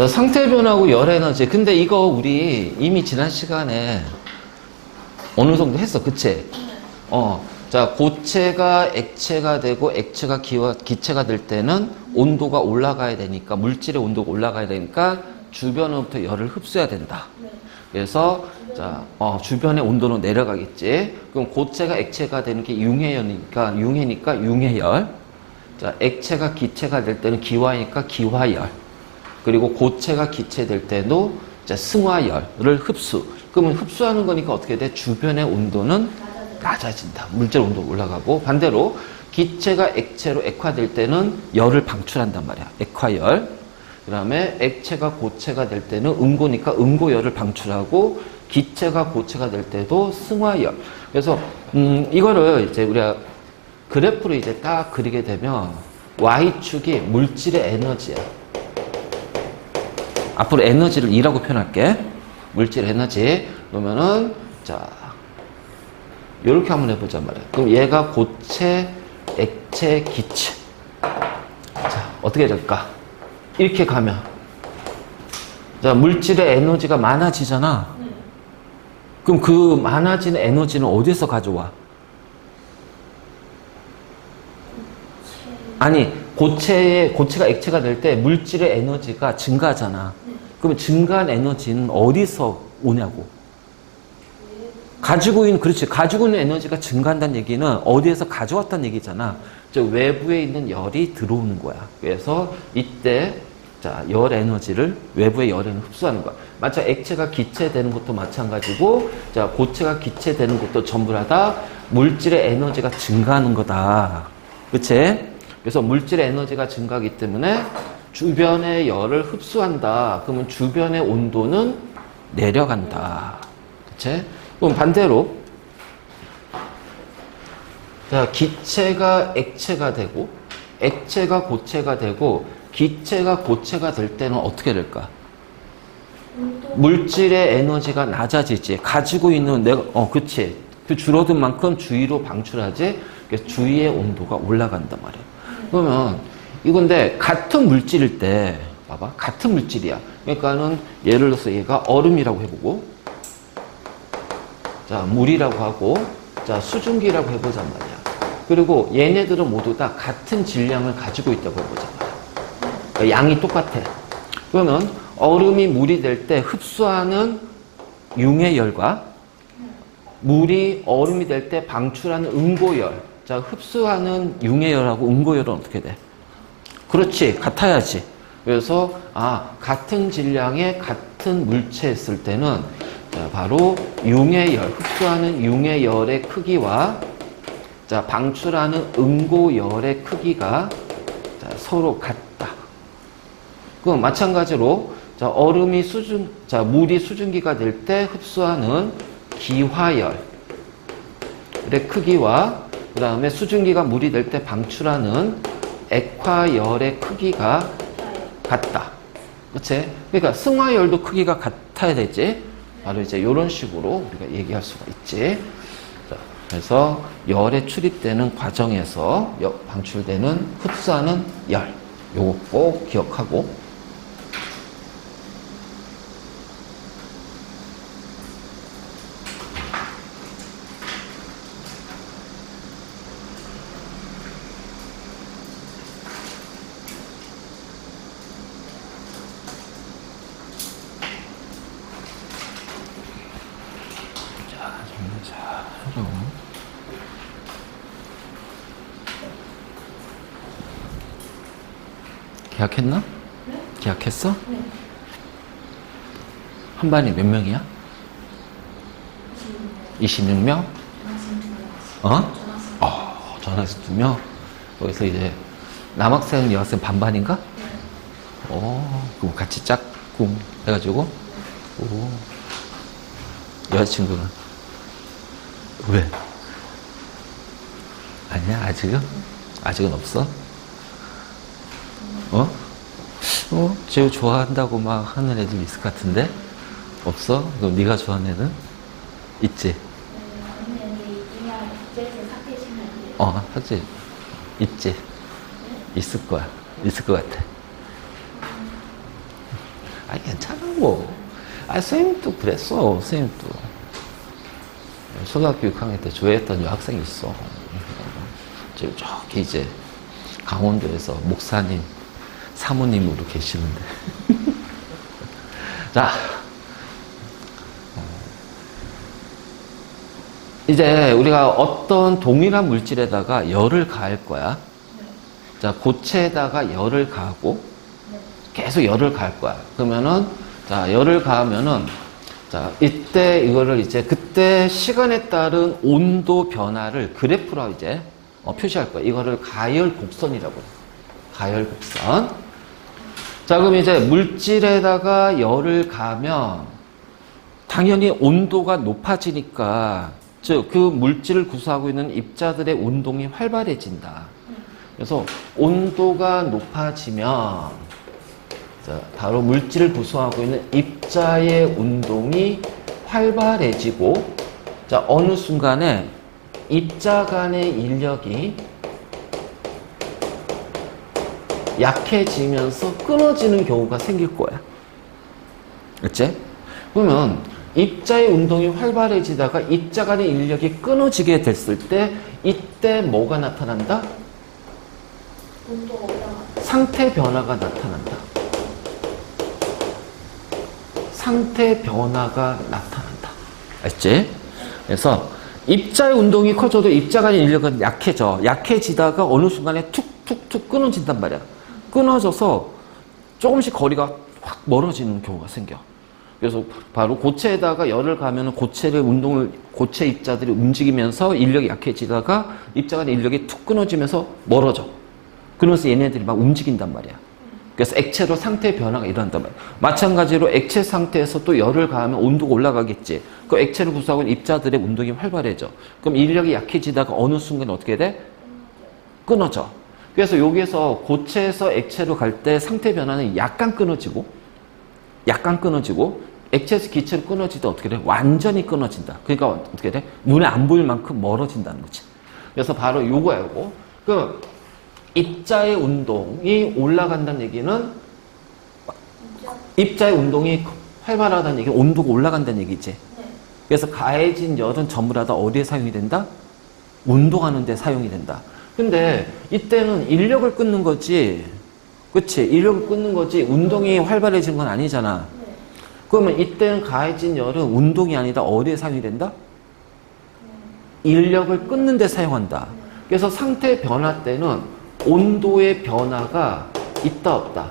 자, 상태 변화하고 열 에너지. 근데 이거 우리 이미 지난 시간에 어느 정도 했어. 그치? 자, 고체가 액체가 되고 액체가 기체가 될 때는 온도가 올라가야 되니까, 물질의 온도가 올라가야 되니까 주변으로부터 열을 흡수해야 된다. 그래서 자, 주변의 온도는 내려가겠지. 그럼 고체가 액체가 되는 게 융해열이니까 융해열. 자, 액체가 기체가 될 때는 기화니까 기화열. 그리고 고체가 기체 될 때도 자, 승화열을 흡수. 그러면 흡수하는 거니까 어떻게 돼? 주변의 온도는 낮아진다. 물질 온도가 올라가고, 반대로 기체가 액체로 액화될 때는 열을 방출한단 말이야. 액화열. 그 다음에 액체가 고체가 될 때는 음고니까 음고열을 방출하고, 기체가 고체가 될 때도 승화열. 그래서 이거를 이제 우리가 그래프로 이제 딱 그리게 되면 Y축이 물질의 에너지야. 앞으로 에너지를 E라고 표현할게. 물질 에너지. 그러면은 자, 이렇게 한번 해보자 말이야. 그럼 얘가 고체, 액체, 기체. 자, 어떻게 될까? 이렇게 가면 자, 물질의 에너지가 많아지잖아. 그럼 그 많아지는 에너지는 어디서 가져와? 아니, 고체가 액체가 될 때 물질의 에너지가 증가하잖아. 그러면 증가한 에너지는 어디서 오냐고? 그렇지. 가지고 있는 에너지가 증가한다는 얘기는 어디에서 가져왔다는 얘기잖아. 즉, 외부에 있는 열이 들어오는 거야. 그래서 이때, 자, 열 에너지를, 외부의 열을 흡수하는 거야. 마찬 액체가 기체되는 것도 마찬가지고, 자, 고체가 기체되는 것도 전부 다 물질의 에너지가 증가하는 거다. 그치? 그래서 물질의 에너지가 증가하기 때문에 주변의 열을 흡수한다. 그러면 주변의 온도는 내려간다. 그치? 그럼 반대로 자, 기체가 액체가 되고 액체가 고체가 되고 기체가 고체가 될 때는 어떻게 될까? 물질의 에너지가 낮아지지. 가지고 있는 그치. 그 줄어든 만큼 주위로 방출하지. 그래서 주위의 온도가 올라간단 말이야. 그러면 이건데 같은 물질일 때 봐봐. 같은 물질이야. 그러니까는 예를 들어서 얘가 얼음이라고 해보고, 자, 물이라고 하고, 자, 수증기라고 해보잔 말이야. 그리고 얘네들은 모두 다 같은 질량을 가지고 있다고 해보잔 말이야. 그러니까 양이 똑같아. 그러면 얼음이 물이 될 때 흡수하는 융의 열과 물이 얼음이 될 때 방출하는 음고열. 자, 흡수하는 융의 열하고 음고열은 어떻게 돼? 그렇지. 같아야지. 그래서 같은 질량의 같은 물체였을 때는 자, 바로 융의 열, 흡수하는 융의 열의 크기와 자, 방출하는 음고열의 크기가 자, 서로 같다. 그럼 마찬가지로 자, 물이 수증기가 될 때 흡수하는 기화열의 크기와 그 다음에 수증기가 물이 될 때 방출하는 액화열의 크기가 같다. 그치? 그러니까 승화열도 크기가 같아야 되지. 바로 이제 이런 식으로 우리가 얘기할 수가 있지. 자, 그래서 열에 출입되는 과정에서 방출되는 흡수하는 열. 요거 꼭 기억하고. 계약했나? 네? 계약했어? 네. 한 반이 몇 명이야? 26명? 전학생 2명? 거기서 이제 남학생, 여학생 반반인가? 그럼 같이 짝꿍 해가지고? 여자친구는? 왜? 아니야, 아직은? 아직은 없어? 쟤 좋아한다고 막 하는 애들 있을 것 같은데? 없어? 그럼 네가 좋아하는 애는? 있지? 사실 있지? 있을 거야. 있을 것 같아. 아니, 괜찮아, 뭐. 아, 선생님도 그랬어, 선생님도. 초등학교 6학년 때 조회했던 여학생이 있어. 지금 저기 이제 강원도에서 목사님, 사모님으로 계시는데. 자, 이제 우리가 어떤 동일한 물질에다가 열을 가할 거야. 자, 고체에다가 열을 가하고 계속 열을 가할 거야. 그러면은, 자, 열을 가하면은, 자, 이때 이거를 이제 그때 시간에 따른 온도 변화를 그래프로 이제 표시할 거야. 이거를 가열 곡선이라고 해. 가열 곡선. 자, 그럼 이제 물질에다가 열을 가하면 당연히 온도가 높아지니까, 즉, 그 물질을 구성하고 있는 입자들의 운동이 활발해진다. 그래서 온도가 높아지면, 자, 바로 물질을 구성하고 있는 입자의 운동이 활발해지고, 자, 어느 순간에 입자 간의 인력이 약해지면서 끊어지는 경우가 생길 거야. 그치? 그러면 입자의 운동이 활발해지다가 입자 간의 인력이 끊어지게 됐을 때 이때 뭐가 나타난다? 상태 변화가 나타난다. 상태 변화가 나타난다. 알지? 그래서 입자의 운동이 커져도 입자 간의 인력은 약해져. 약해지다가 어느 순간에 툭툭툭 끊어진단 말이야. 끊어져서 조금씩 거리가 확 멀어지는 경우가 생겨. 그래서 바로 고체에다가 열을 가면 고체 입자들이 움직이면서 인력이 약해지다가 입자 간의 인력이 툭 끊어지면서 멀어져. 그러면서 얘네들이 막 움직인단 말이야. 그래서 액체로 상태 변화가 일어난단 말이야. 마찬가지로 액체 상태에서 또 열을 가하면 온도가 올라가겠지. 그 액체를 구성하고 있는 입자들의 운동이 활발해져. 그럼 인력이 약해지다가 어느 순간에 어떻게 돼? 끊어져. 그래서 여기에서 고체에서 액체로 갈 때 상태 변화는 약간 끊어지고 액체에서 기체로 끊어질 때 어떻게 돼? 완전히 끊어진다. 그러니까 어떻게 돼? 눈에 안 보일 만큼 멀어진다는 거지. 그래서 바로 요거야, 요거. 그 입자의 운동이 올라간다는 얘기는 입자의 운동이 활발하다는 얘기는 온도가 올라간다는 얘기지. 그래서 가해진 열은 전부 다 어디에 사용이 된다? 운동하는 데 사용이 된다. 근데 이때는 인력을 끊는 거지. 그치? 인력을 끊는 거지. 운동이 활발해진 건 아니잖아. 그러면 이때는 가해진 열은 운동이 아니다. 어디에 사용이 된다? 인력을 끊는 데 사용한다. 그래서 상태 변화 때는 온도의 변화가 있다, 없다?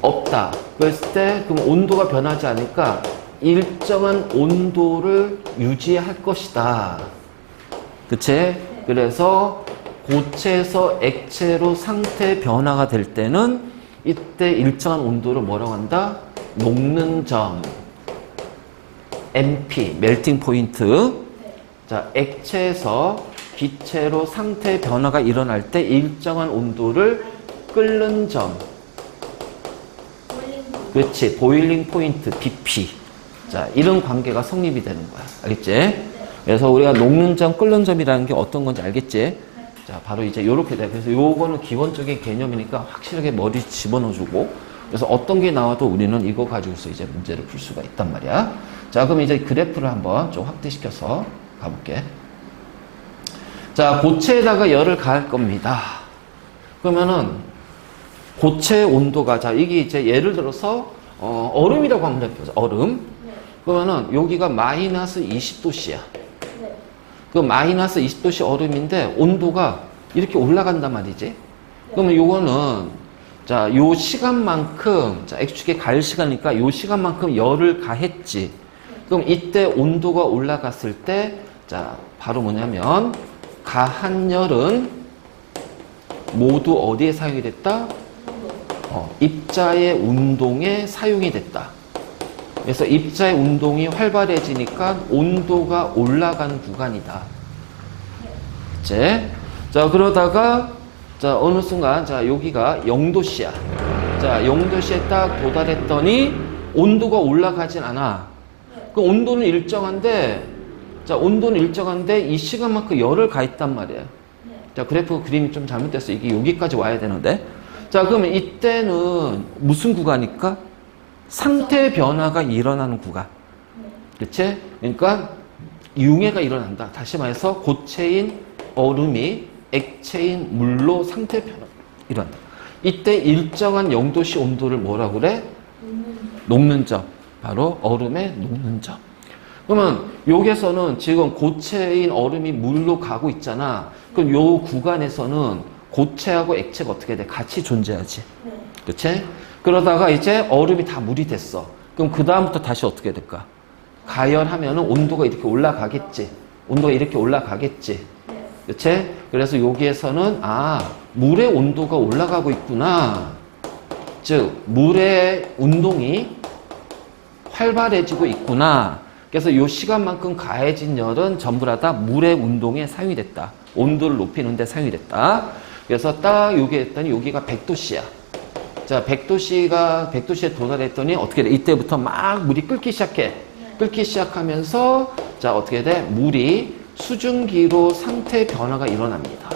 없다. 그랬을 때 그럼 온도가 변하지 않으니까 일정한 온도를 유지할 것이다. 그치? 그래서 고체에서 액체로 상태 변화가 될 때는 이때 일정한 온도를 뭐라고 한다? 녹는 점. MP, 멜팅 포인트. 자, 액체에서 기체로 상태 변화가 일어날 때 일정한 온도를 끓는 점. 그렇지. 보일링 포인트, BP. 자, 이런 관계가 성립이 되는 거야. 알겠지? 그래서 우리가 녹는 점, 끓는 점이라는 게 어떤 건지 알겠지? 자, 바로 이제 이렇게 돼. 그래서 요거는 기본적인 개념이니까 확실하게 머리 집어넣어주고, 그래서 어떤 게 나와도 우리는 이거 가지고서 이제 문제를 풀 수가 있단 말이야. 자, 그럼 이제 그래프를 한번 좀 확대시켜서 가볼게. 자, 고체에다가 열을 가할 겁니다. 그러면은 고체 온도가, 자, 이게 이제 예를 들어서 얼음이라고 한번 해보자. 얼음. 그러면은 여기가 마이너스 20도씨야. 그 마이너스 20도씨 얼음인데 온도가 이렇게 올라간단 말이지. 그러면 요거는 자, 요 시간만큼, 자, X축에 갈 시간이니까 요 시간만큼 열을 가했지. 그럼 이때 온도가 올라갔을 때, 자, 바로 뭐냐면 가한 열은 모두 어디에 사용이 됐다? 입자의 운동에 사용이 됐다. 그래서 입자의 운동이 활발해지니까 온도가 올라간 구간이다. 이제 자, 그러다가 자, 어느 순간 자, 여기가 0도씨야. 자, 0도씨에 딱 도달했더니 온도가 올라가진 않아. 그 온도는 일정한데, 자, 온도는 일정한데 이 시간만큼 열을 가했단 말이야. 자, 그래프 그림이 좀 잘못됐어. 이게 여기까지 와야 되는데. 자, 그러면 이때는 무슨 구간일까? 상태 변화가 일어나는 구간. 그치? 그러니까 융해가 일어난다. 다시 말해서 고체인 얼음이 액체인 물로 상태 변화가 일어난다. 이때 일정한 0도씨 온도를 뭐라고 그래? 녹는 점. 바로 얼음의 녹는 점. 그러면 여기에서는 지금 고체인 얼음이 물로 가고 있잖아. 그럼 요 구간에서는 고체하고 액체가 어떻게 돼? 같이 존재하지. 그치? 그러다가 이제 얼음이 다 물이 됐어. 그럼 그 다음부터 다시 어떻게 될까? 가열하면은 온도가 이렇게 올라가겠지. 온도가 이렇게 올라가겠지. 그치? 그래서 여기에서는 물의 온도가 올라가고 있구나. 즉 물의 운동이 활발해지고 있구나. 그래서 이 시간만큼 가해진 열은 전부 다 물의 운동에 사용이 됐다. 온도를 높이는 데 사용이 됐다. 그래서 딱 여기 했더니 여기가 100도씨야. 자, 100도씨에 도달했더니 어떻게 돼? 이때부터 막 물이 끓기 시작해. 끓기 시작하면서 자, 어떻게 돼? 물이 수증기로 상태 변화가 일어납니다.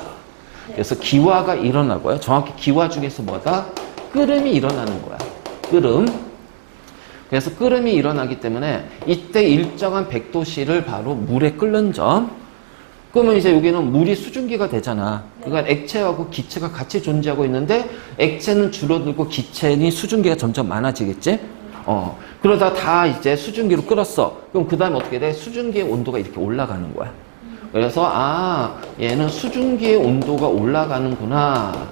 그래서 기화가 일어나고요. 정확히 기화 중에서 뭐다? 끓음이 일어나는 거야. 끓음. 그래서 끓음이 일어나기 때문에 이때 일정한 100도씨를 바로 물에 끓는 점. 그러면 이제 여기는 물이 수증기가 되잖아. 그러니까 액체하고 기체가 같이 존재하고 있는데 액체는 줄어들고 기체는 수증기가 점점 많아지겠지? 그러다 다 이제 수증기로 끓었어. 그럼 그 다음에 어떻게 돼? 수증기의 온도가 이렇게 올라가는 거야. 그래서 얘는 수증기의 온도가 올라가는구나.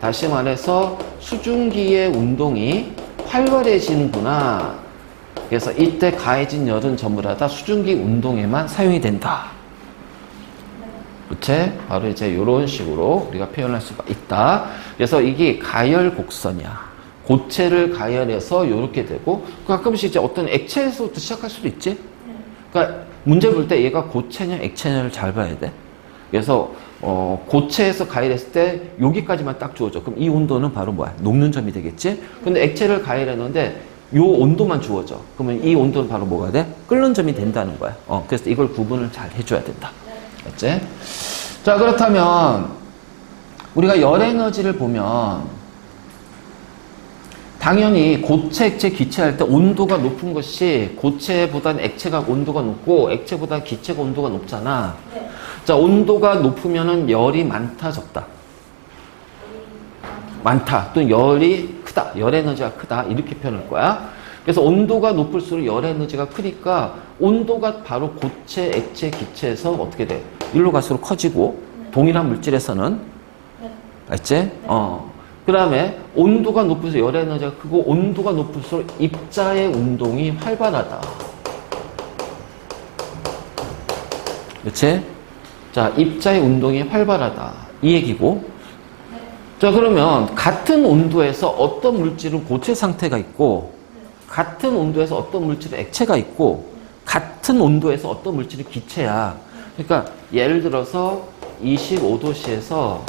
다시 말해서 수증기의 운동이 활발해지는구나. 그래서 이때 가해진 열은 전부 다 수증기 운동에만 사용이 된다. 그치? 바로 이제 이런 식으로 우리가 표현할 수가 있다. 그래서 이게 가열 곡선이야. 고체를 가열해서 이렇게 되고, 가끔씩 이제 어떤 액체에서부터 시작할 수도 있지? 그러니까 문제 볼 때 얘가 고체냐 액체냐를 잘 봐야 돼. 그래서 고체에서 가열했을 때 여기까지만 딱 주어져. 그럼 이 온도는 바로 뭐야? 녹는 점이 되겠지? 근데 액체를 가열했는데 요 온도만 주어져. 그러면 이 온도는 바로 뭐가 돼? 끓는 점이 된다는 거야. 그래서 이걸 구분을 잘 해줘야 된다. 알겠지? 자, 그렇다면 우리가 열 에너지를 보면 당연히 고체, 액체, 기체 할 때 온도가 높은 것이 고체보다는 액체가 온도가 높고 액체보다 기체가 온도가 높잖아. 자, 온도가 높으면은 열이 많다, 적다? 많다. 또는 열이 크다. 열 에너지가 크다. 이렇게 표현할 거야. 그래서 온도가 높을수록 열 에너지가 크니까 온도가 바로 고체, 액체, 기체에서 어떻게 돼? 일로 갈수록 커지고 동일한 물질에서는 알지? 그 다음에 온도가 높을수록 열 에너지가 크고 온도가 높을수록 입자의 운동이 활발하다. 그치? 자, 입자의 운동이 활발하다. 이 얘기고. 자, 그러면 같은 온도에서 어떤 물질은 고체 상태가 있고 같은 온도에서 어떤 물질은 액체가 있고 같은 온도에서 어떤 물질은 기체야. 그러니까 예를 들어서 25도씨에서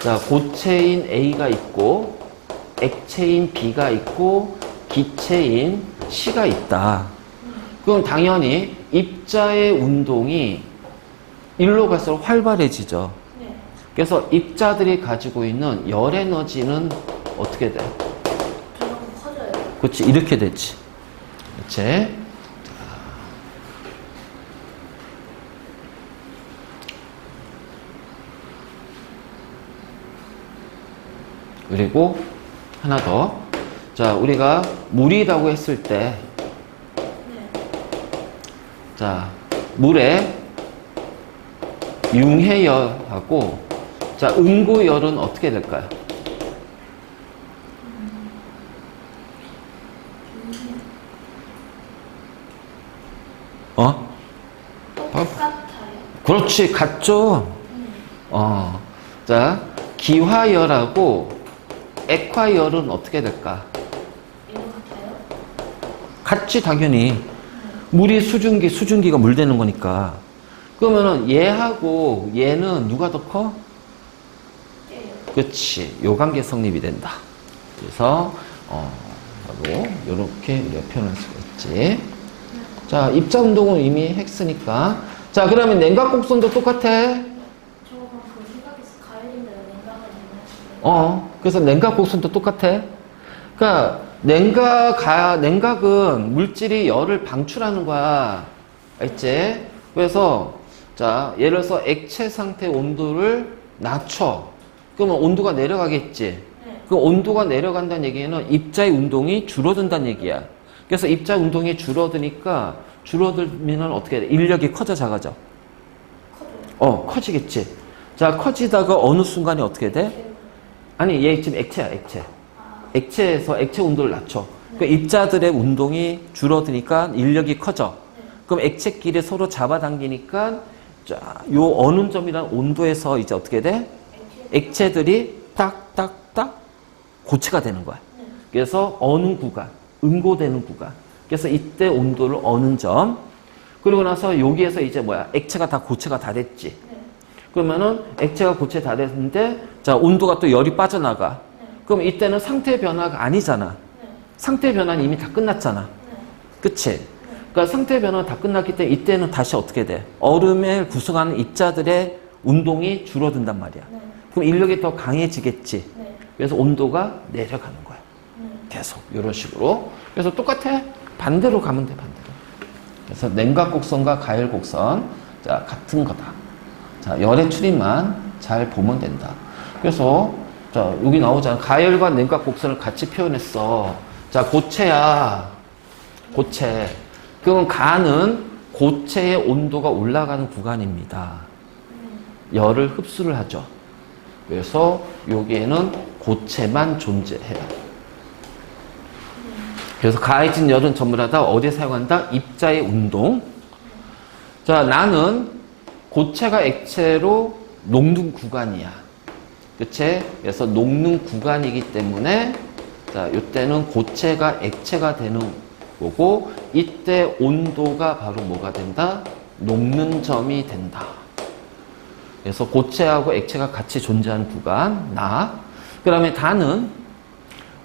자, 고체인 A가 있고 액체인 B가 있고 기체인 C가 있다. 그럼 당연히 입자의 운동이 일로 갈수록 활발해지죠. 그래서 입자들이 가지고 있는 열 에너지는 어떻게 돼? 커져요. 그렇지, 이렇게 되지. 그렇지? 그리고 하나 더. 자, 우리가 물이라고 했을 때, 자, 물에 융해열하고, 자, 음구열은 어떻게 될까요? 똑같아요. 그렇지, 같죠? 자, 기화열하고 액화열은 어떻게 될까? 이거 같아요? 같지, 당연히. 물이 수증기가 물 되는 거니까. 그러면은 얘하고 얘는 누가 더 커? 그렇지. 요 관계 성립이 된다. 그래서 바로 요렇게 우리가 표현할 수가 있지. 자, 입자 운동은 이미 했으니까. 자, 그러면 냉각 곡선도 똑같아. 저거 그 생각해서 가열인데요. 냉각을 했는데. 그래서 냉각 곡선도 똑같아. 그러니까 냉각은 물질이 열을 방출하는 거야. 알지? 그래서, 자, 예를 들어서 액체 상태 온도를 낮춰. 그러면 온도가 내려가겠지? 네. 그 온도가 내려간다는 얘기는 입자의 운동이 줄어든다는 얘기야. 그래서 입자 운동이 줄어드니까 줄어들면 어떻게 돼? 인력이 커져, 작아져? 커져요. 커지겠지. 자, 커지다가 어느 순간에 어떻게 돼? 아니, 얘 지금 액체야, 액체. 액체에서 액체 온도를 낮춰. 그 입자들의 운동이 줄어드니까 인력이 커져. 그럼 액체끼리 서로 잡아당기니까 자, 요 어느 점이란 온도에서 이제 어떻게 돼? 액체들이 딱딱딱 고체가 되는 거야. 그래서 어느 구간, 응고되는 구간. 그래서 이때 온도를 어느 점. 그리고 나서 여기에서 이제 뭐야? 액체가 다 고체가 다 됐지. 그러면은 액체가 고체 다 됐는데 자, 온도가 또 열이 빠져나가. 그럼 이때는 상태 변화가 아니잖아. 상태 변화는 이미 다 끝났잖아. 그치? 그러니까 상태 변화가 다 끝났기 때문에 이때는 다시 어떻게 돼? 얼음을 구성하는 입자들의 운동이 줄어든단 말이야. 그럼 인력이 더 강해지겠지. 그래서 온도가 내려가는 거야. 계속 이런 식으로. 그래서 똑같아. 반대로 가면 돼, 반대로. 그래서 냉각 곡선과 가열 곡선, 자, 같은 거다. 자, 열의 출입만 잘 보면 된다. 그래서 자, 여기 나오잖아. 가열과 냉각 곡선을 같이 표현했어. 자, 고체야. 고체. 그럼 가는 고체의 온도가 올라가는 구간입니다. 열을 흡수를 하죠. 그래서 여기에는 고체만 존재해요. 그래서 가해진 열은 전부 다 어디에 사용한다? 입자의 운동. 자, 나는 고체가 액체로 녹는 구간이야. 그치? 그래서 녹는 구간이기 때문에 자, 이때는 고체가 액체가 되는 거고 이때 온도가 바로 뭐가 된다? 녹는 점이 된다. 그래서 고체하고 액체가 같이 존재하는 구간, 나. 그 다음에 다는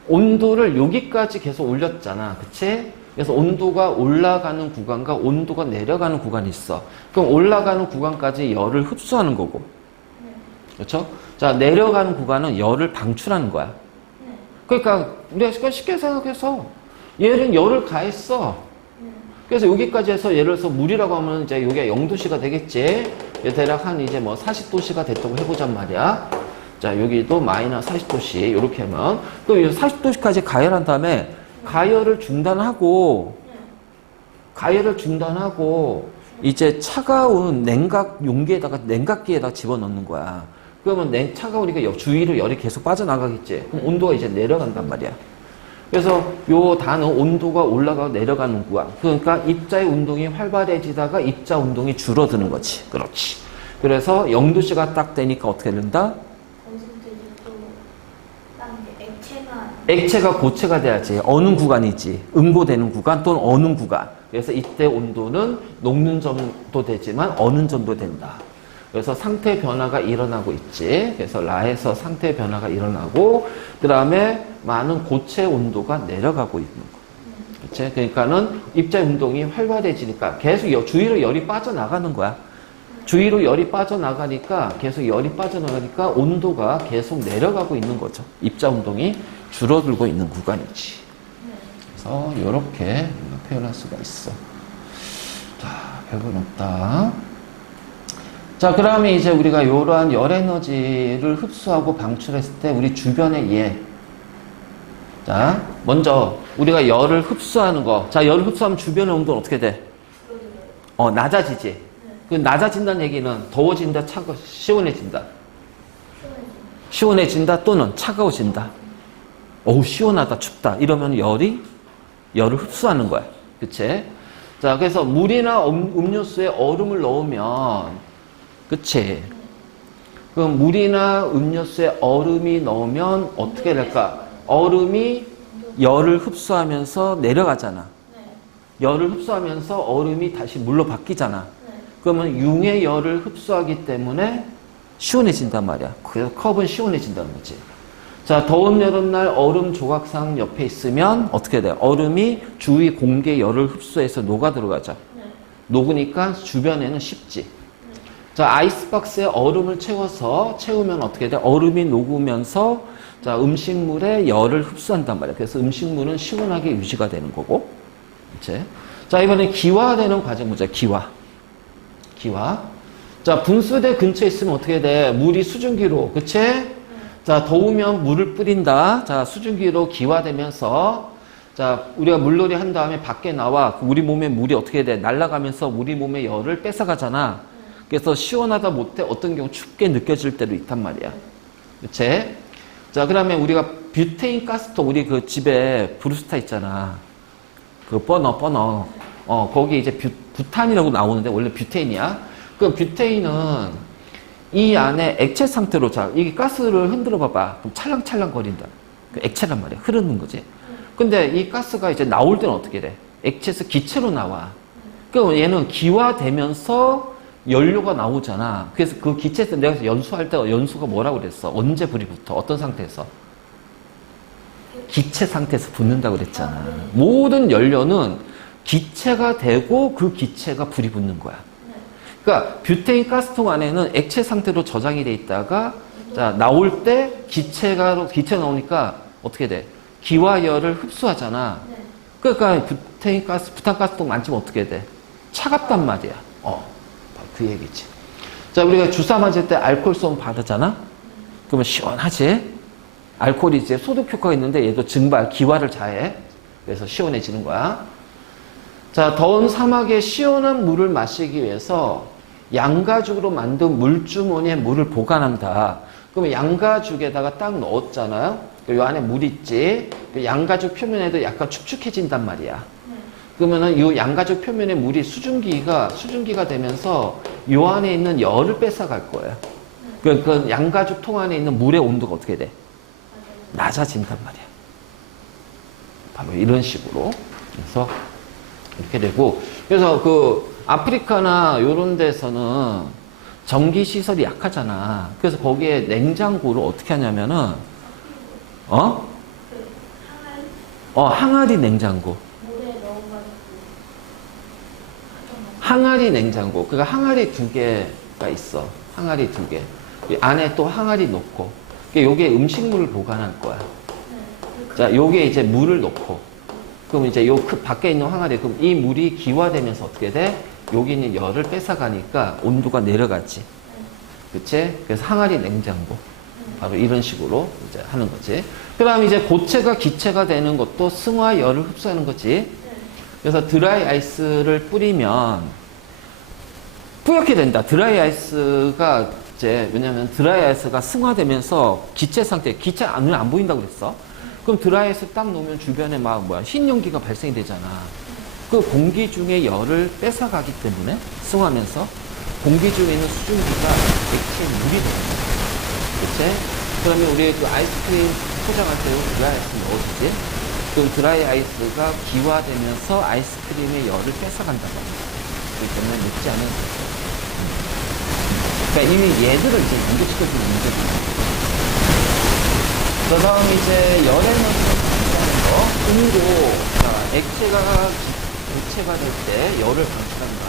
온도를 여기까지 계속 올렸잖아. 그치? 그래서 온도가 올라가는 구간과 온도가 내려가는 구간이 있어. 그럼 올라가는 구간까지 열을 흡수하는 거고. 그렇죠? 자, 내려가는 구간은 열을 방출하는 거야. 그러니까 우리가 쉽게 생각해서 얘는 열을 가했어. 그래서 여기까지 해서 예를 들어서 물이라고 하면 이제 여기가 0도씨가 되겠지. 대략 한 이제 뭐 40도씨가 됐다고 해보잔 말이야. 자, 여기도 마이너스 40도씨 이렇게 하면 또 40도씨까지 가열한 다음에 가열을 중단하고 이제 차가운 냉각 용기에다가 냉각기에다가 집어넣는 거야. 그러면 차가우니까 주위로 열이 계속 빠져나가겠지. 그럼 온도가 이제 내려간단 말이야. 그래서 요 단어 온도가 올라가고 내려가는 구간. 그러니까 입자의 운동이 활발해지다가 입자 운동이 줄어드는 거지. 그렇지. 그래서 0도씨가 딱 되니까 어떻게 된다? 거기서 이제 또 다른 게 액체가 액체가 고체가 돼야지. 어느 구간이지. 응고되는 구간 또는 어느 구간. 그래서 이때 온도는 녹는 점도 되지만 어느 점도 된다. 그래서 상태 변화가 일어나고 있지. 그래서 라에서 상태 변화가 일어나고 그 다음에 많은 고체 온도가 내려가고 있는 거. 그치? 그러니까는 입자 운동이 활발해지니까 계속 주위로 열이 빠져나가는 거야. 주위로 열이 빠져나가니까 계속 열이 빠져나가니까 온도가 계속 내려가고 있는 거죠. 입자 운동이 줄어들고 있는 구간이지. 그래서 이렇게 표현할 수가 있어. 자, 별건 없다. 자, 그러면 이제 우리가 이러한 열 에너지를 흡수하고 방출했을 때 우리 주변의 자, 먼저 우리가 열을 흡수하는 거. 자, 열을 흡수하면 주변의 온도는 어떻게 돼? 낮아지지. 그 낮아진다는 얘기는 더워진다, 시원해진다. 시원해진다 또는 차가워진다. 어우, 시원하다, 춥다. 이러면 열을 흡수하는 거야. 그치? 자, 그래서 물이나 음료수에 얼음을 넣으면 그치? 그럼 물이나 음료수에 얼음이 넣으면 어떻게 될까? 얼음이 열을 흡수하면서 내려가잖아. 열을 흡수하면서 얼음이 다시 물로 바뀌잖아. 그러면 융의 열을 흡수하기 때문에 시원해진단 말이야. 그래서 컵은 시원해진다는 거지. 자, 더운 여름날 얼음 조각상 옆에 있으면 어떻게 돼? 얼음이 주위 공기의 열을 흡수해서 녹아 들어가죠. 녹으니까 주변에는 쉽지. 자, 아이스박스에 얼음을 채우면 어떻게 돼? 얼음이 녹으면서 자, 음식물에 열을 흡수한단 말이야. 그래서 음식물은 시원하게 유지가 되는 거고. 그치? 자, 이번에 기화되는 과정 보자. 기화. 자, 분수대 근처에 있으면 어떻게 돼? 물이 수증기로, 그치? 자, 더우면 물을 뿌린다. 자, 수증기로 기화되면서, 자, 우리가 물놀이 한 다음에 밖에 나와. 우리 몸에 물이 어떻게 돼? 날아가면서 우리 몸의 열을 뺏어가잖아. 그래서 시원하다 못해 어떤 경우 춥게 느껴질 때도 있단 말이야. 그치? 자, 그러면 우리가 뷰테인 가스통, 우리 그 집에 브루스타 있잖아. 그 버너. 거기 이제 부탄이라고 나오는데 원래 뷰테인이야. 그 뷰테인은 이 안에 액체 상태로, 자, 이게 가스를 흔들어 봐봐. 그럼 찰랑찰랑 거린다. 그 액체란 말이야. 흐르는 거지. 근데 이 가스가 이제 나올 때는 어떻게 돼? 액체에서 기체로 나와. 그럼 얘는 기화되면서 연료가 나오잖아. 그래서 그 기체에서 내가 연수할 때 연수가 뭐라고 그랬어? 언제 불이 붙어? 어떤 상태에서? 기체 상태에서 붙는다고 그랬잖아. 모든 연료는 기체가 되고 그 기체가 불이 붙는 거야. 그러니까 뷰테인 가스통 안에는 액체 상태로 저장이 돼 있다가 자, 나올 때 기체가 나오니까 어떻게 돼? 기화열을 흡수하잖아. 그러니까 부탄 가스통 만지면 어떻게 돼? 차갑단 말이야. 그 얘기지. 자, 우리가 주사 맞을 때 알코올성 바르잖아? 그러면 시원하지? 알코올이 이제 소독 효과가 있는데 얘도 기화를 자해. 그래서 시원해지는 거야. 자, 더운 사막에 시원한 물을 마시기 위해서 양가죽으로 만든 물주머니에 물을 보관한다. 그러면 양가죽에다가 딱 넣었잖아요? 이 안에 물 있지? 양가죽 표면에도 약간 축축해진단 말이야. 그러면은 이 양가죽 표면에 물이 수증기가 되면서 이 안에 있는 열을 뺏어갈 거예요. 그 양가죽 통 안에 있는 물의 온도가 어떻게 돼? 낮아진단 말이야. 바로 이런 식으로. 그래서 이렇게 되고. 그래서 그 아프리카나 이런 데서는 전기 시설이 약하잖아. 그래서 거기에 냉장고를 어떻게 하냐면은, 항아리 냉장고. 항아리 냉장고. 그러니까 항아리 2개가 있어. 항아리 2개. 안에 또 항아리 넣고. 요게 음식물을 보관할 거야. 자, 요게 이제 물을 넣고. 그럼 이제 밖에 있는 항아리, 그럼 이 물이 기화되면서 어떻게 돼? 여기 있는 열을 뺏어가니까 온도가 내려가지. 그치? 그래서 항아리 냉장고. 바로 이런 식으로 이제 하는 거지. 그 다음에 이제 고체가 기체가 되는 것도 승화 열을 흡수하는 거지. 그래서 드라이 아이스를 뿌리면 뿌옇게 된다. 드라이 아이스가 이제, 왜냐면 드라이 아이스가 승화되면서 기체 상태, 기체 눈에 안 보인다고 그랬어. 그럼 드라이 아이스 딱 놓으면 주변에 흰 연기가 발생이 되잖아. 그 공기 중에 열을 뺏어가기 때문에 승화하면서 공기 중에 있는 수증기가 액체 물이 되는 거야. 그치? 그러면 우리 그 아이스크림 포장할 때 드라이 아이스 넣어주지? 그럼 드라이 아이스가 기화되면서 아이스크림의 열을 뺏어간단 말이야. 그렇기 때문에 녹지 않은 거죠. 그러니까 이미 얘들을 이제 연결시켜주는 문제가 있는 그 다음 이제 열에 넣는 방치하는 거. 음도, 자, 액체가 고체가 될 때 열을 방출한다.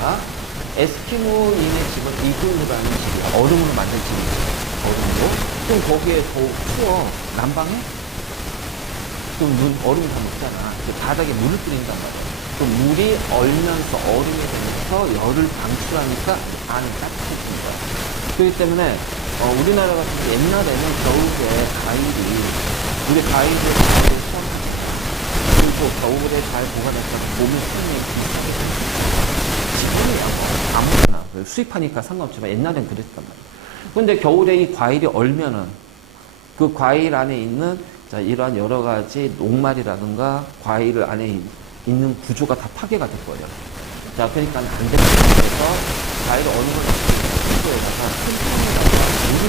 에스키모인의 집은 이글루라는 집이야. 얼음으로 만든 집이야. 얼음으로. 그럼 거기에 더 추워. 난방해? 그럼 얼음이 다 녹잖아. 바닥에 물을 뿌린단 말이야. 그럼 물이 얼면서 얼음이 되면서 열을 방출하니까 안이 따뜻해진 거야. 그렇기 때문에 우리나라 같은 경우 옛날에는 겨울에 우리 과일을 시원하게 그리고 겨울에 잘 보관해서 몸이 수분이 비슷하게 지금이야 아무거나 수입하니까 상관없지만 옛날엔 그랬단 말이야. 근데 겨울에 이 과일이 얼면은 그 과일 안에 있는 자, 이러한 여러 가지 녹말이라든가 과일 안에 있는 구조가 다 파괴가 될 거예요. 자, 그러니까 안 되는 거에서 과일을 어느 정도 에다가 큰 통에다가 물을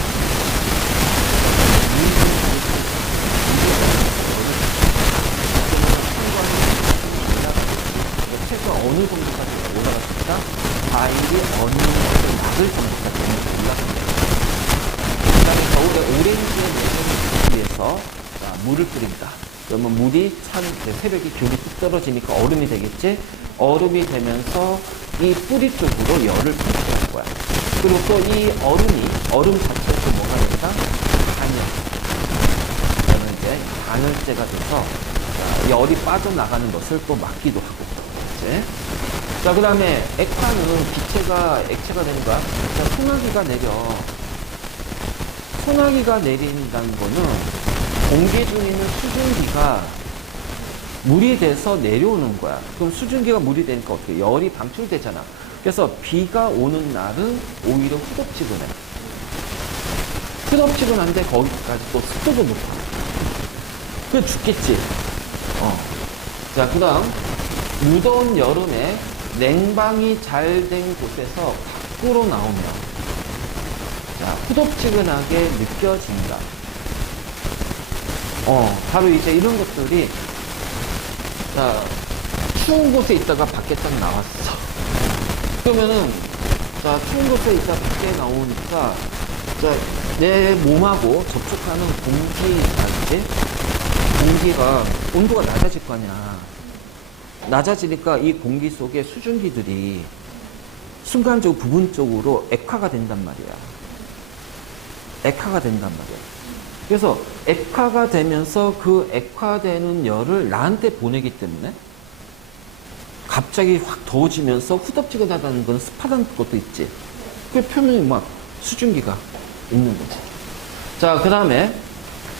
최소 어느 정도까지 올라갔을까? 과일이 어느 정도 막을 정도까지 올라갑니다. 그 다음에 겨울에 오렌지의 내성을 위해서 물을 뿌린다. 그러면 물이 새벽에 기온이 뚝 떨어지니까 얼음이 되겠지? 얼음이 되면서 이 뿌리 쪽으로 열을 분출할 거야. 그리고 또 이 얼음 자체에서 뭐가 된다? 단열. 단열재가 돼서 자, 열이 빠져나가는 것을 또 막기도 하고. 이제. 자, 그 다음에 액화는 기체가 액체가 되는 거야. 자, 소나기가 내려. 소나기가 내린다는 거는 공기 중에 있는 수증기가 물이 돼서 내려오는 거야. 그럼 수증기가 물이 되니까 어떻게? 열이 방출되잖아. 그래서 비가 오는 날은 오히려 후덥지근해. 후덥지근한데 거기까지 또 습도도 높아. 그래 죽겠지. 자, 그 다음 무더운 여름에 냉방이 잘 된 곳에서 밖으로 나오면 자, 후덥지근하게 느껴진다. 바로 이제 이런 것들이 자, 추운 곳에 있다가 밖에 딱 나왔어. 그러면은 자, 추운 곳에 있다가 밖에 나오니까 자, 내 몸하고 접촉하는 공기가 온도가 낮아질 거 아니야. 낮아지니까 이 공기 속에 수증기들이 순간적으로 부분적으로 액화가 된단 말이야. 액화가 된단 말이야. 그래서 액화가 되면서 그 액화되는 열을 나한테 보내기 때문에 갑자기 확 더워지면서 후덥지근하다는 건 습하다는 것도 있지. 그 표면에 막 수증기가 있는 거지. 자, 그 다음에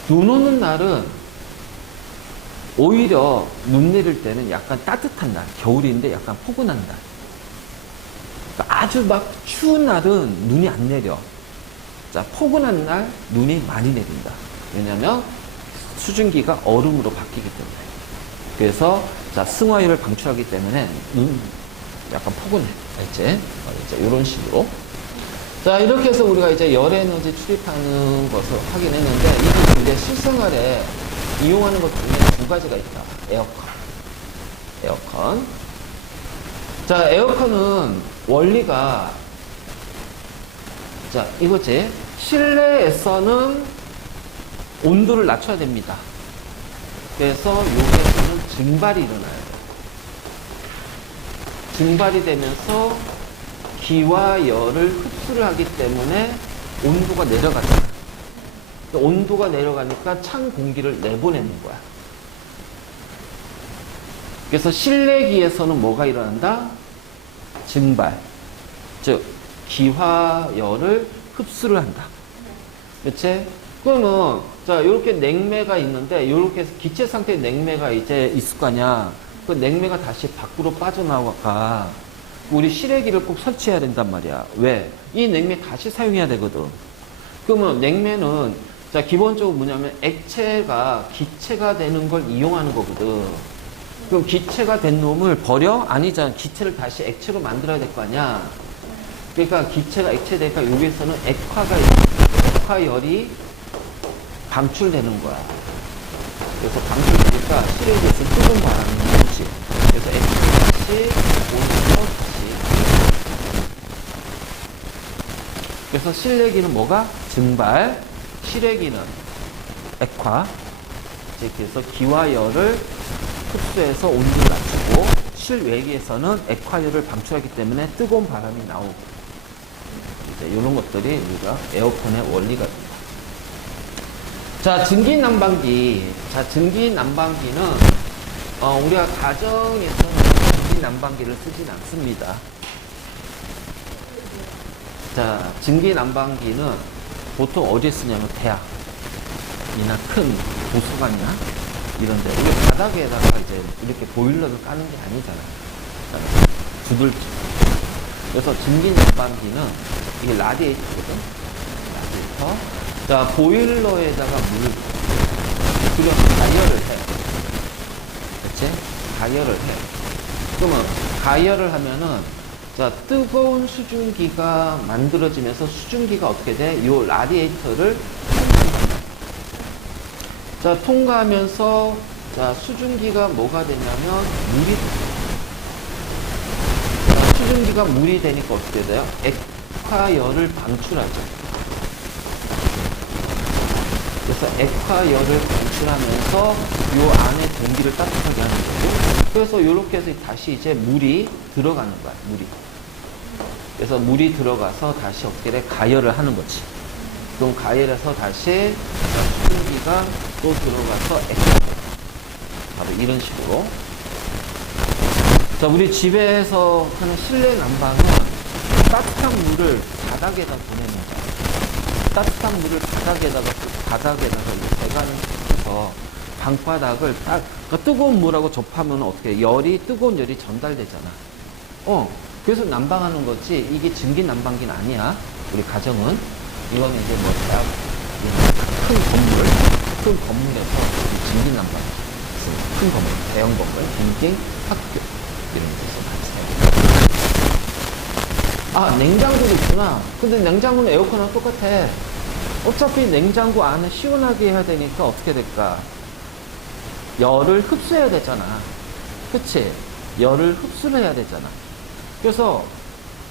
눈 오는 날은 오히려 눈 내릴 때는 약간 따뜻한 날, 겨울인데 약간 포근한 날. 그러니까 아주 막 추운 날은 눈이 안 내려. 자, 포근한 날 눈이 많이 내린다. 왜냐면 수증기가 얼음으로 바뀌기 때문에. 그래서 자, 승화율을 방출하기 때문에 눈 약간 포근해. 이제 이런 식으로. 자, 이렇게 해서 우리가 이제 열 에너지 출입하는 것을 확인했는데 이게 이제 실생활에 이용하는 것 중에 두 가지가 있다. 에어컨. 자, 에어컨은 원리가 자, 이거지. 실내에서는 온도를 낮춰야 됩니다. 그래서 여기에서는 증발이 일어나요. 증발이 되면서 기와 열을 흡수를 하기 때문에 온도가 내려가잖아요. 온도가 내려가니까 찬 공기를 내보내는 거야. 그래서 실내기에서는 뭐가 일어난다? 증발. 즉, 기와 열을 흡수를 한다. 그치? 그러면, 자, 요렇게 냉매가 있는데, 요렇게 해서 기체 상태의 냉매가 이제 있을 거 아니야. 그 냉매가 다시 밖으로 빠져나가. 우리 실외기를 꼭 설치해야 된단 말이야. 왜? 이 냉매 다시 사용해야 되거든. 그러면 냉매는, 자, 기본적으로 뭐냐면, 액체가 기체가 되는 걸 이용하는 거거든. 그럼 기체가 된 놈을 버려? 아니잖아. 기체를 다시 액체로 만들어야 될 거 아니야. 그러니까 기체가 액체되니까 여기에서는 액화열이 방출되는 거야. 그래서 방출되니까 실외기에서 뜨거운 바람이 나오지. 그래서 액체가 다시 온에서 다시. 그래서 실내기는 뭐가? 증발. 실외기는 액화. 그래서 기와 열을 흡수해서 온도를 낮추고 실외기에서는 액화열을 방출하기 때문에 뜨거운 바람이 나오고 이제 이런 것들이 우리가 에어컨의 원리가 됩니다. 자, 증기난방기. 자, 증기난방기는 우리가 가정에서는 증기난방기를 쓰진 않습니다. 자, 증기난방기는 보통 어디에 쓰냐면 대학이나 큰 도서관이나 이런데 우리 바닥에다가 이제 이렇게 보일러를 까는 게 아니잖아요. 두들기. 그래서 증기난방기는 이게 라디에이터거든. 라디에이터. 자, 보일러에다가 물을 그려서 가열을 해. 그치? 가열을 해. 그러면 가열을 하면은 자, 뜨거운 수증기가 만들어지면서 수증기가 어떻게 돼? 요 라디에이터를 자, 통과하면서 자, 수증기가 뭐가 되냐면 물이 돼요. 자, 수증기가 물이 되니까 어떻게 돼요? 액화열을 방출하죠. 그래서 액화열을 방출하면서 요 안에 공기를 따뜻하게 하는 거고, 그래서 이렇게 해서 다시 이제 물이 들어가는 거야. 물이. 그래서 물이 들어가서 다시 어떻게 돼? 가열을 하는 거지. 그럼 가열해서 다시 공기가 또 들어가서 액체가 돼요. 바로 이런 식으로. 자, 우리 집에서 하는 실내 난방은 따뜻한 물을 바닥에다 보내는 거예요. 따뜻한 물을 바닥에다가 이제 배관을 시켜서 방바닥을 그러니까 뜨거운 물하고 접하면 어떻게 해? 뜨거운 열이 전달되잖아. 그래서 난방하는 거지, 이게 증기 난방기는 아니야. 우리 가정은. 이거는 이제 뭐 대학, 큰 건물에서 증기 난방. 큰 건물, 대형 건물, 빙빙 학교. 이런 데서 많이 사용해요. 냉장고도 있구나. 근데 냉장고는 에어컨이랑 똑같아. 어차피 냉장고 안을 시원하게 해야 되니까 어떻게 될까? 열을 흡수해야 되잖아. 그치? 열을 흡수를 해야 되잖아. 그래서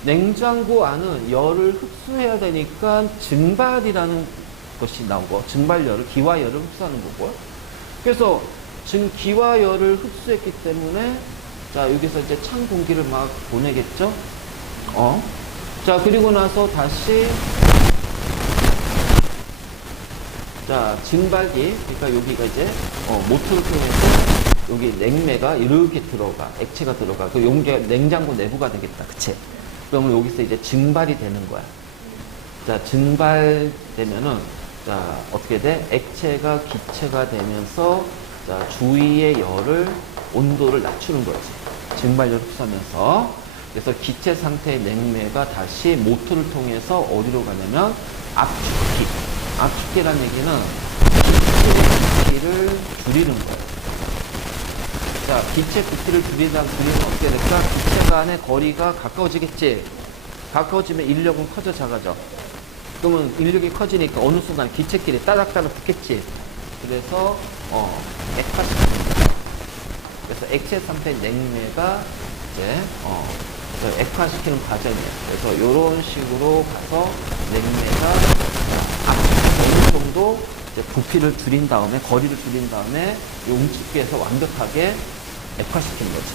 냉장고 안은 열을 흡수해야 되니까 증발이라는 것이 나오고, 증발열을, 기화열을 흡수하는 거고. 그래서 기화열을 흡수했기 때문에 자, 여기서 이제 찬 공기를 막 보내겠죠? 자, 그리고 나서 다시 자, 증발기, 그러니까 여기가 이제 모터를 통해서 여기 냉매가 이렇게 들어가, 액체가 들어가. 그 용기가 냉장고 내부가 되겠다, 그치? 그러면 여기서 이제 증발이 되는 거야. 자, 증발되면은 자, 어떻게 돼? 액체가 기체가 되면서 자, 주위의 온도를 낮추는 거지. 증발열을 흡수하면서. 그래서 기체 상태의 냉매가 다시 모터를 통해서 어디로 가냐면 압축기. 압축기라는 얘기는 기체의 부피를 줄이는 거예요. 자, 기체 부피를 줄이면 어떻게 될까? 기체 간의 거리가 가까워지겠지. 가까워지면 인력은 커져 작아져. 그러면 인력이 커지니까 어느 순간 기체끼리 따닥따닥 붙겠지. 그래서 액화시킵니다. 그래서 액체 상태의 냉매가 이제 액화시키는 과정이에요. 그래서 이런 식으로 가서 냉매가 어느 정도 이제 부피를 줄인 다음에, 거리를 줄인 다음에 용축기에서 완벽하게 액화시키는 거지.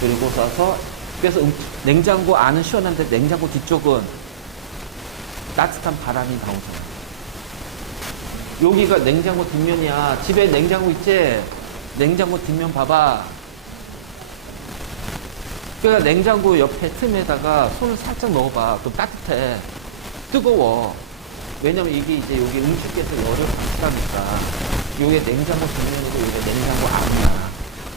그리고 나서 그래서 냉장고 안은 시원한데 냉장고 뒤쪽은 따뜻한 바람이 나오잖아. 여기가 냉장고 뒷면이야. 집에 냉장고 있지? 냉장고 뒷면 봐봐. 그러니까 냉장고 옆에 틈에다가 손을 살짝 넣어봐. 그럼 따뜻해. 뜨거워. 왜냐면 이게 이제 여기 응축기에서 열을 받다니까. 요게 냉장고 뒷면이고 요게 냉장고 안이야.